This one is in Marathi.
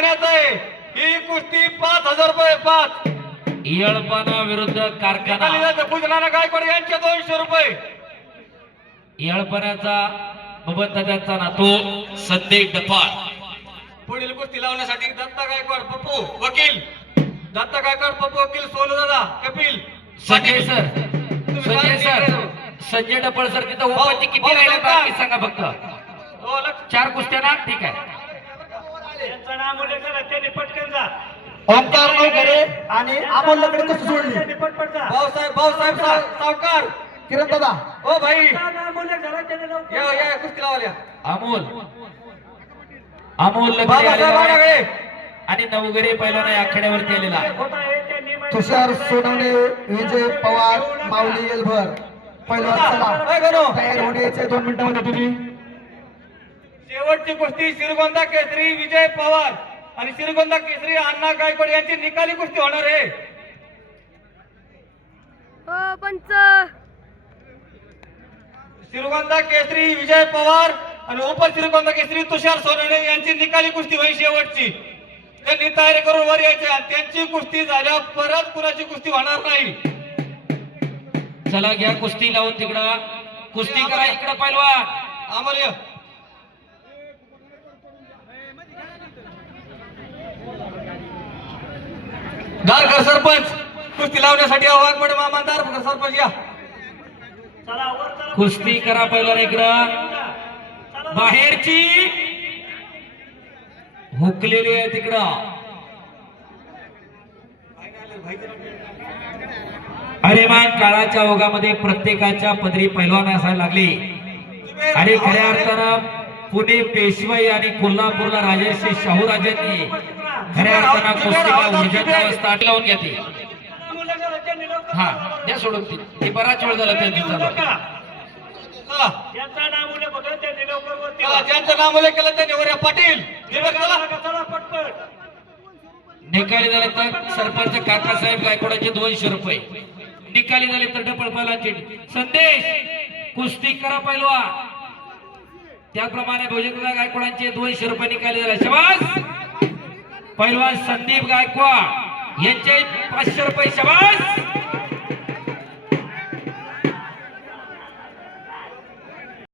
कारखान्यात आहे। ही कुस्ती 5000 रुपये 5। येळपणा विरुद्ध कारखाना गुजराना गायकवाड यांचे 200 रुपये। येळपणाचा बबन दादांचा नातू संदेश डपाळ। पुढील कुस्ती लावण्यासाठी दत्ता गायकवाड पप्पू वकील, दत्ता गायकवाड पप्पू वकील, सोनू दादा, कपिल, संजय सर, संजय डपाळ सर तिथं ओपनची किती राहिले बाकी सांगा फक्त। 4 कुस्त्या ना, ठीक आहे। यांचं नाव उल्लेख करा, त्यांनी पटकन जा। ओंकार नवघरे आणि अमोल लकडे कसं सोडली? भाऊसाहेब सावकार, किरण दादा, ओ भाई या कुस्ती लावल्या। अमोल लकडे आलेला आणि नवघरे पहिला आखाड्यावरती आलेला। तुषार सोनवणे, विजय पवार, माऊली एलभर पहिलवान चला तयार होण्याचे 2 मिनिटांमध्ये तुम्ही। शेवटची कुस्ती श्रीगोंदा केसरी विजय पवार आणि श्रीगोंदा केसरी अण्णा गायकवाड यांची निकाली कुस्ती होणार आहे। हो पंच। श्रीगोंदा केसरी विजय पवार आणि उप श्रीगोंदा केसरी तुषार सोनवणे यांची निकाली कुस्ती होईल शेवटची। त्यांनी तयारी करून वर यायचे आणि त्यांची कुस्ती झाल्यावर परत कुणाची कुस्ती होणार नाही। चला घ्या कुस्ती लावून तिकडं कुस्ती करा, इकडं पहिलवान अमोल दारकर सरपंच कुस्ती लावण्यासाठी वाघमोडे मामा दारकर सरपंच या। कुस्ती करा पहिलवान इकडं। बाहेरची हुकलेली आहे तिकडं। अरे मान काळाच्या ओघामध्ये प्रत्येकाच्या पदरी पैलवान असायला लागले आणि खऱ्या अर्थानं पुणे पेशवाई आणि कोल्हापूरला राजर्षी शाहूराजांनी खऱ्या अर्थानं कुस्तीला ऊर्जेचा अवस्था लावून घेतली। हा द्या सोडून ते बराच वेळ झाला त्यांनी ज्यांचं नाव उल्लेख केलं त्यांनी वर पाटील निकाली झाले तर सरपंच काकासाहेब गायकवाडांचे 200 रुपये। निकाली झाले तर डबल पैलवानचे संदेश कुस्ती करा पैलवान। त्याप्रमाणे भोजनदादा गायकवाडांचे 200 रुपये निकाली झाले। शाबास पैलवान संदीप गायकवाड यांचे 500 रुपये। शाबास।